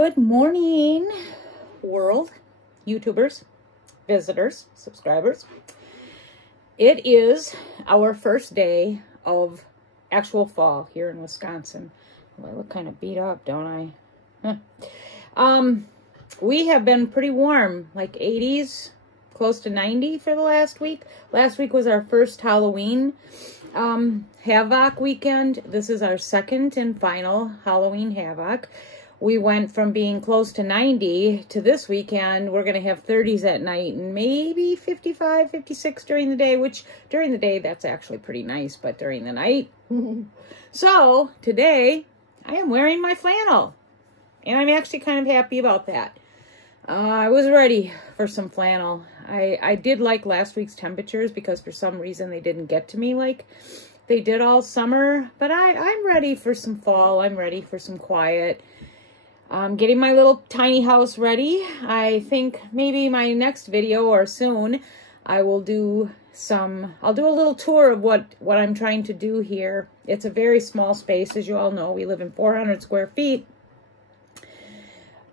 Good morning, world, YouTubers, visitors, subscribers. It is our first day of actual fall here in Wisconsin. Well, I look kind of beat up, don't I? We have been pretty warm, like 80s, close to 90 for the last week. Last week was our first Halloween Havoc weekend. This is our second and final Halloween Havoc. We went from being close to 90 to this weekend. We're going to have 30s at night and maybe 55, 56 during the day, which during the day, that's actually pretty nice, but during the night. So today I am wearing my flannel and I'm actually kind of happy about that. I was ready for some flannel. I did like last week's temperatures because for some reason they didn't get to me like they did all summer, but I'm ready for some fall. I'm ready for some quiet. I'm getting my little tiny house ready. I think maybe my next video or soon I will do I'll do a little tour of what I'm trying to do here. It's a very small space, as you all know. We live in 400 square feet.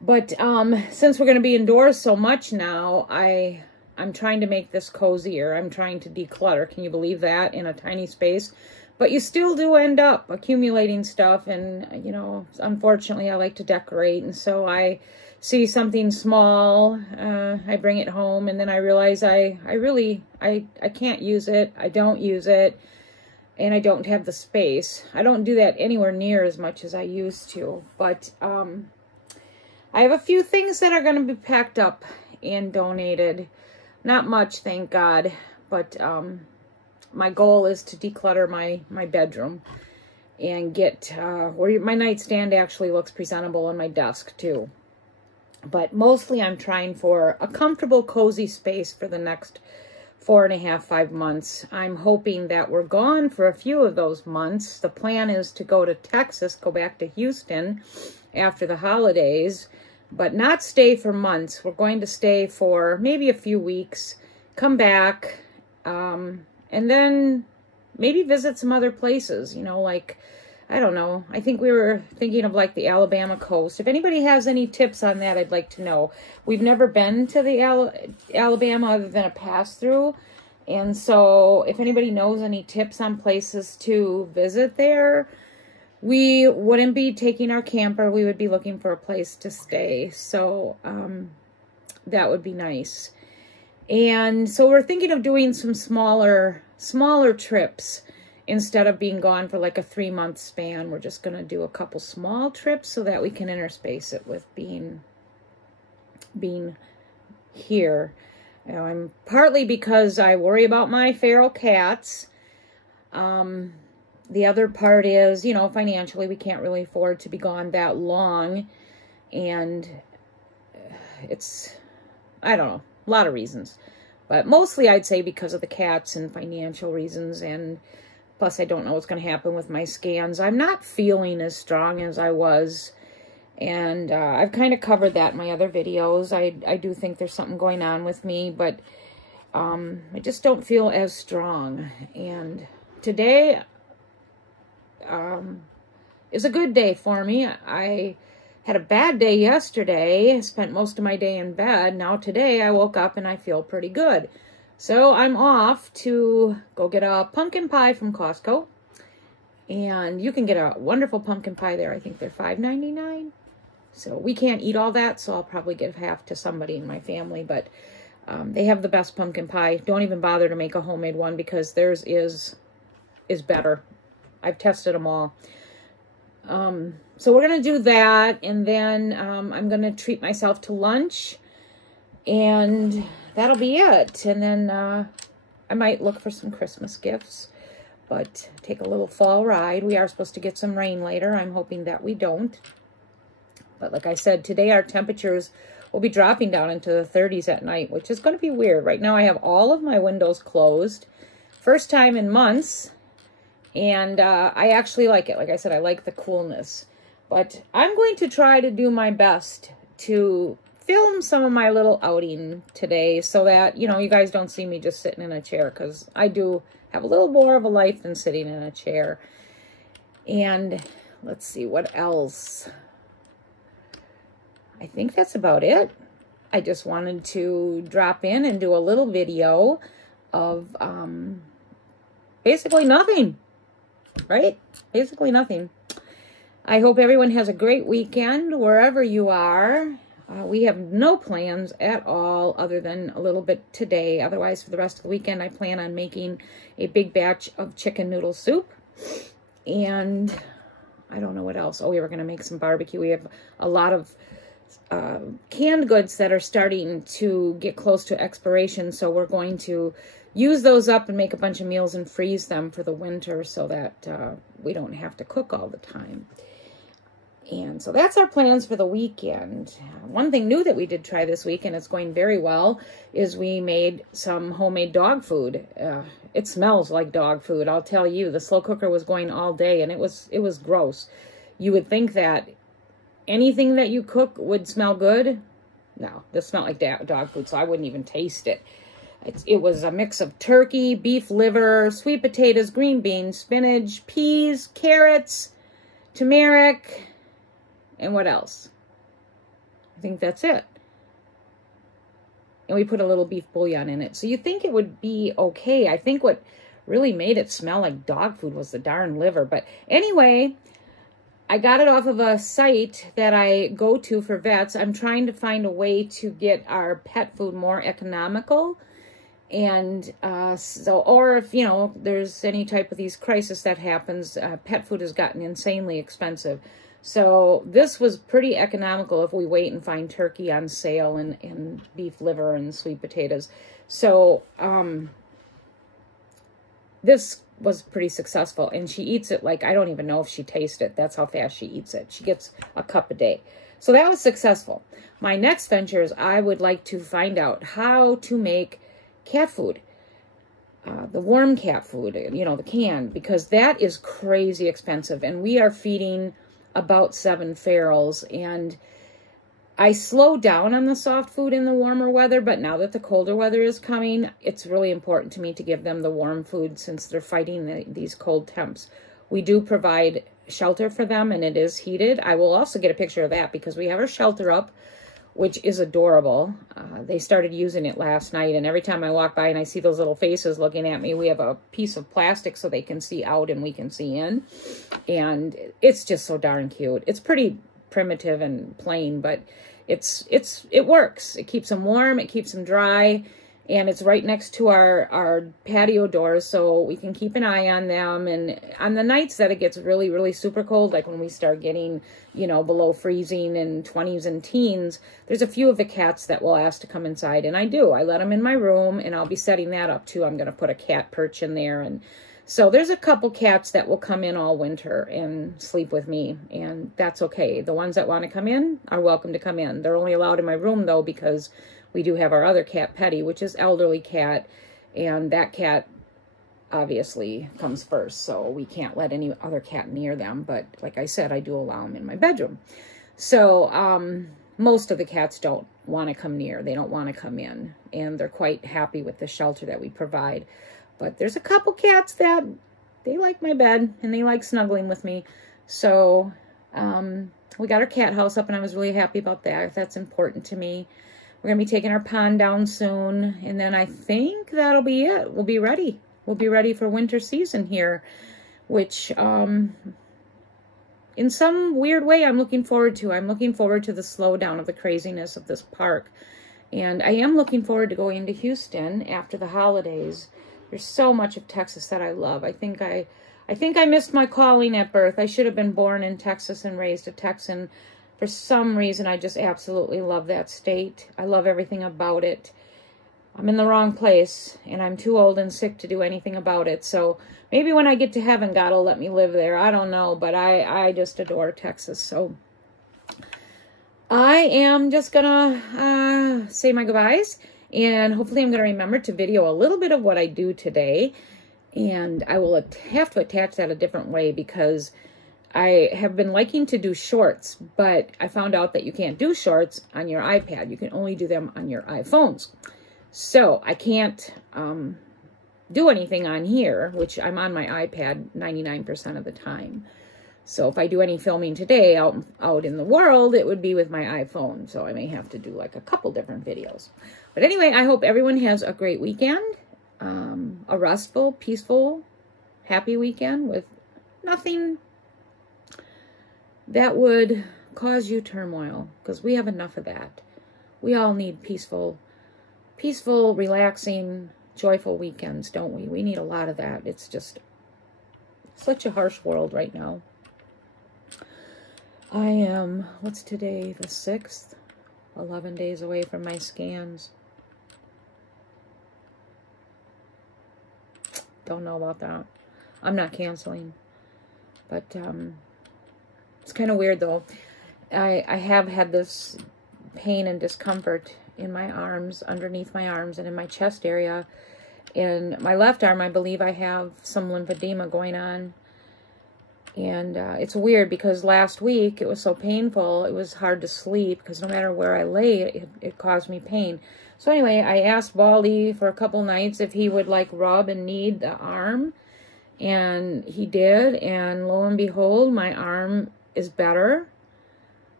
But since we're going to be indoors so much now, I'm trying to make this cozier. I'm trying to declutter. Can you believe that? In a tiny space. But you still do end up accumulating stuff. And, you know, unfortunately, I like to decorate. And so I see something small. I bring it home. And then I realize I can't use it. I don't use it. And I don't have the space. I don't do that anywhere near as much as I used to. But I have a few things that are going to be packed up and donated. Not much, thank God. But my goal is to declutter my bedroom and get where my nightstand actually looks presentable on my desk too. But mostly I'm trying for a comfortable, cozy space for the next 4.5, 5 months. I'm hoping that we're gone for a few of those months. The plan is to go to Texas, go back to Houston after the holidays, but not stay for months. We're going to stay for maybe a few weeks, come back, and then maybe visit some other places, you know, like, I don't know. I think we were thinking of like the Alabama coast. If anybody has any tips on that, I'd like to know. We've never been to the Alabama other than a pass-through. And so if anybody knows any tips on places to visit there, we wouldn't be taking our camper. We would be looking for a place to stay. So that would be nice. And so we're thinking of doing some smaller trips instead of being gone for like a 3-month span. We're just going to do a couple small trips so that we can interspace it with being here. You know, I'm partly because I worry about my feral cats. The other part is, you know, financially we can't really afford to be gone that long. And it's, I don't know, a lot of reasons. But mostly I'd say because of the cats and financial reasons. And plus I don't know what's going to happen with my scans. I'm not feeling as strong as I was. And I've kind of covered that in my other videos. I do think there's something going on with me. But I just don't feel as strong. And today is a good day for me. I had a bad day yesterday. I spent most of my day in bed. Now today I woke up and I feel pretty good. So I'm off to go get a pumpkin pie from Costco. And you can get a wonderful pumpkin pie there. I think they're $5.99. So we can't eat all that, so I'll probably give half to somebody in my family. But they have the best pumpkin pie. Don't even bother to make a homemade one because theirs is better. I've tested them all. So we're going to do that, and then I'm going to treat myself to lunch, and that'll be it. And then I might look for some Christmas gifts, but take a little fall ride. We are supposed to get some rain later. I'm hoping that we don't. But like I said, today our temperatures will be dropping down into the 30s at night, which is going to be weird. Right now I have all of my windows closed. First time in months. And I actually like it. Like I said, I like the coolness. But I'm going to try to do my best to film some of my little outing today so that, you know, you guys don't see me just sitting in a chair, because I do have a little more of a life than sitting in a chair. And let's see what else. I think that's about it. I just wanted to drop in and do a little video of basically nothing, right? Basically nothing. I hope everyone has a great weekend wherever you are. We have no plans at all other than a little bit today. Otherwise, for the rest of the weekend, I plan on making a big batch of chicken noodle soup. And I don't know what else. Oh, we were going to make some barbecue. We have a lot of canned goods that are starting to get close to expiration. So we're going to use those up and make a bunch of meals and freeze them for the winter so that we don't have to cook all the time. And so that's our plans for the weekend. One thing new that we did try this week, and it's going very well, is we made some homemade dog food. It smells like dog food, I'll tell you. The slow cooker was going all day, and it was gross. You would think that anything that you cook would smell good. No, this smelled like dog food, so I wouldn't even taste it. It was a mix of turkey, beef liver, sweet potatoes, green beans, spinach, peas, carrots, turmeric, and what else? I think that's it. And we put a little beef bouillon in it. So you think it would be okay. I think what really made it smell like dog food was the darn liver. But anyway, I got it off of a site that I go to for vets. I'm trying to find a way to get our pet food more economical. And or if, you know, there's any type of these crisis that happens, pet food has gotten insanely expensive. So this was pretty economical if we wait and find turkey on sale and beef liver and sweet potatoes. So this was pretty successful. And she eats it like, I don't even know if she tastes it. That's how fast she eats it. She gets a cup a day. So that was successful. My next venture is I would like to find out how to make cat food. The warm cat food, you know, the canned, because that is crazy expensive. And we are feeding about 7 ferals, and I slowed down on the soft food in the warmer weather, but now that the colder weather is coming, it's really important to me to give them the warm food since they're fighting these cold temps. We do provide shelter for them, and it is heated. I will also get a picture of that because we have our shelter up, which is adorable. They started using it last night, and every time I walk by and I see those little faces looking at me, we have a piece of plastic so they can see out and we can see in. And it's just so darn cute. It's pretty primitive and plain, but it works. It keeps them warm, it keeps them dry, and it's right next to our patio doors, so we can keep an eye on them. And on the nights that it gets really, really super cold, like when we start getting, you know, below freezing and 20s and teens, there's a few of the cats that will ask to come inside, and I do. I let them in my room, and I'll be setting that up too. I'm going to put a cat perch in there, and so there's a couple cats that will come in all winter and sleep with me, and that's okay. The ones that want to come in are welcome to come in. They're only allowed in my room, though, because we do have our other cat, Petty, which is elderly cat, and that cat obviously comes first, so we can't let any other cat near them. But like I said, I do allow them in my bedroom. So most of the cats don't want to come near. They don't want to come in, and they're quite happy with the shelter that we provide. But there's a couple cats that they like my bed, and they like snuggling with me. So we got our cat house up, and I was really happy about that. That's important to me. We're going to be taking our pond down soon, and then I think that'll be it. We'll be ready. We'll be ready for winter season here, which in some weird way I'm looking forward to. I'm looking forward to the slowdown of the craziness of this park. And I am looking forward to going to Houston after the holidays. There's so much of Texas that I love. I think I missed my calling at birth. I should have been born in Texas and raised a Texan. For some reason, I just absolutely love that state. I love everything about it. I'm in the wrong place, and I'm too old and sick to do anything about it. So maybe when I get to heaven, God will let me live there. I don't know, but I just adore Texas. So I am just going to say my goodbyes, and hopefully I'm going to remember to video a little bit of what I do today. And I will have to attach that a different way because I have been liking to do shorts, but I found out that you can't do shorts on your iPad. You can only do them on your iPhones. So I can't do anything on here, which I'm on my iPad 99% of the time. So if I do any filming today out in the world, it would be with my iPhone. So I may have to do like a couple different videos. But anyway, I hope everyone has a great weekend. A restful, peaceful, happy weekend with nothing that would cause you turmoil, because we have enough of that. We all need peaceful, relaxing, joyful weekends, don't we? We need a lot of that. It's just such a harsh world right now. I am, what's today, the 6th? 11 days away from my scans. Don't know about that. I'm not canceling. But it's kind of weird, though. I have had this pain and discomfort in my arms, underneath my arms, and in my chest area. In my left arm, I believe I have some lymphedema going on. And it's weird because last week it was so painful, it was hard to sleep because no matter where I lay, it caused me pain. So anyway, I asked Baldy for a couple nights if he would like rub and knead the arm. And he did. And lo and behold, my arm is better.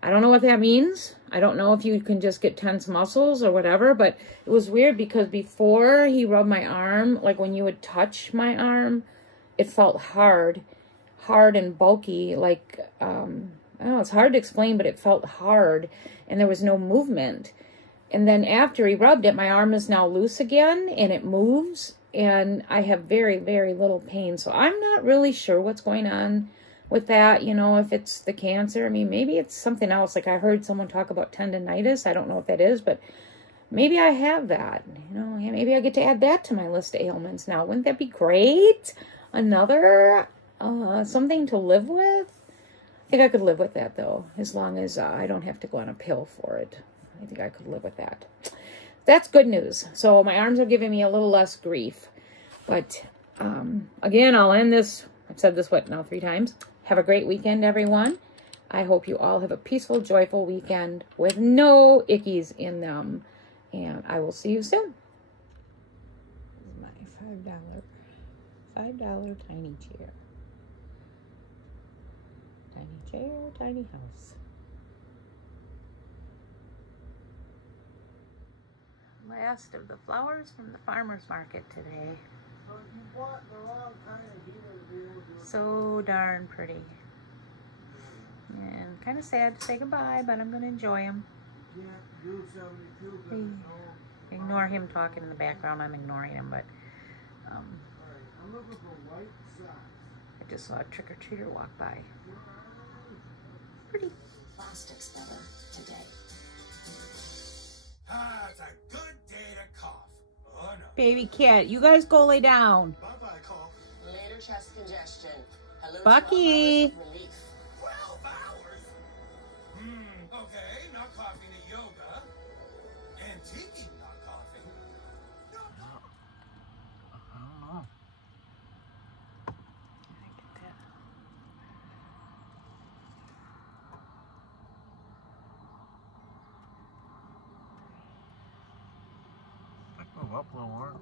I don't know what that means. I don't know if you can just get tense muscles or whatever. But it was weird because before he rubbed my arm, like when you would touch my arm, it felt hard and bulky, like, I don't know, it's hard to explain, but it felt hard, and there was no movement. And then after he rubbed it, my arm is now loose again, and it moves, and I have very, very little pain. So I'm not really sure what's going on with that, you know, if it's the cancer. I mean, maybe it's something else. Like I heard someone talk about tendonitis. I don't know what that is, but maybe I have that. You know, maybe I get to add that to my list of ailments now. Wouldn't that be great? Another something to live with. I think I could live with that, though, as long as I don't have to go on a pill for it. I think I could live with that. That's good news. So my arms are giving me a little less grief. But again, I'll end this. I've said this, what, now 3 times. Have a great weekend, everyone. I hope you all have a peaceful, joyful weekend with no ickies in them. And I will see you soon. My $5 tiny chair. Tiny chair, tiny house. Last of the flowers from the farmer's market today. So darn pretty. And kind of sad to say goodbye, but I'm going to enjoy them. Ignore him talking in the background. I'm ignoring him, but I just saw a trick-or-treater walk by. Pretty. Plastics better today. It's a good day to cough. Oh no. Baby cat, you guys go lay down. Bye-bye cough. Later chest congestion. Hello, Bucky. 12 hours of relief. 12 hours? Okay, not coughing at yoga. And Tiki not coughing. No. I don't know. Go up a little more.